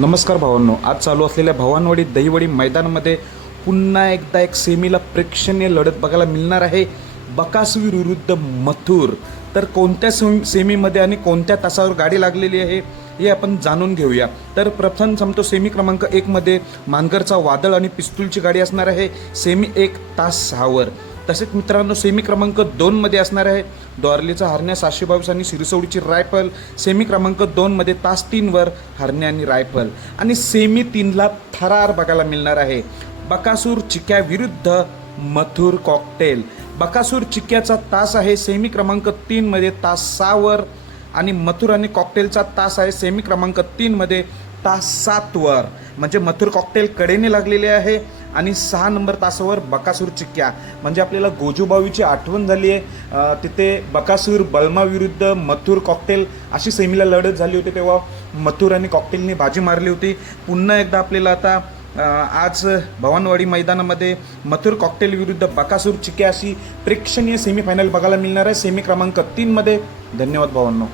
नमस्कार भावांनो आज चालू असलेल्या भवानवाडी दहीवडी मैदानामध्ये पुन्हा एकदा एक सेमीला प्रेक्षणीय लढत बघायला मिळणार आहे. बकासवीर विरुद्ध मथुर. तर कोणत्या सेम सेमीमध्ये आणि कोणत्या तासावर गाडी लागलेली आहे हे आपण जाणून घेऊया. तर प्रथम समतो सेमी क्रमांक एकमध्ये मानगरचा वादळ आणि पिस्तूलची गाडी असणार आहे. सेमी एक तास सहावर. तसेच मित्रांनो सेमी क्रमांक दोनमध्ये असणार आहे द्वारलीचा हरण्या सातशे बावीस आणि सिरसवडीची रायफल. सेमी क्रमांक दोनमध्ये तास तीनवर हरण्या आणि रायफल. आणि सेमी तीनला थरार बघायला मिळणार आहे. बकासूर चिक्या विरुद्ध मथुर कॉकटेल बकासूर चिक्याचा तास आहे सेमी क्रमांक तीनमध्ये तास सहावर आणि मथुर आणि कॉकटेलचा तास आहे सेमी क्रमांक तीनमध्ये तास सातवर. म्हणजे मथुर कॉकटेल कडेने लागलेले आहे. आणि सहा नंबर तासावर बकासूर चिक्क्या. म्हणजे आपल्याला गोजूबावीची आठवण झाली आहे. तिथे बकासूर बल्मा विरुद्ध मथुर कॉकटेल अशी सेमीला लढत झाली होती तेव्हा मथुर आणि कॉकटेलने बाजी मारली होती. पुन्हा एकदा आपल्याला आता आज भवानवाडी मैदानामध्ये मथुर कॉकटेल विरुद्ध बकासूर चिक्या अशी प्रेक्षणीय सेमीफायनल बघायला मिळणार आहे. सेमी क्रमांक तीनमध्ये. धन्यवाद भावांनो.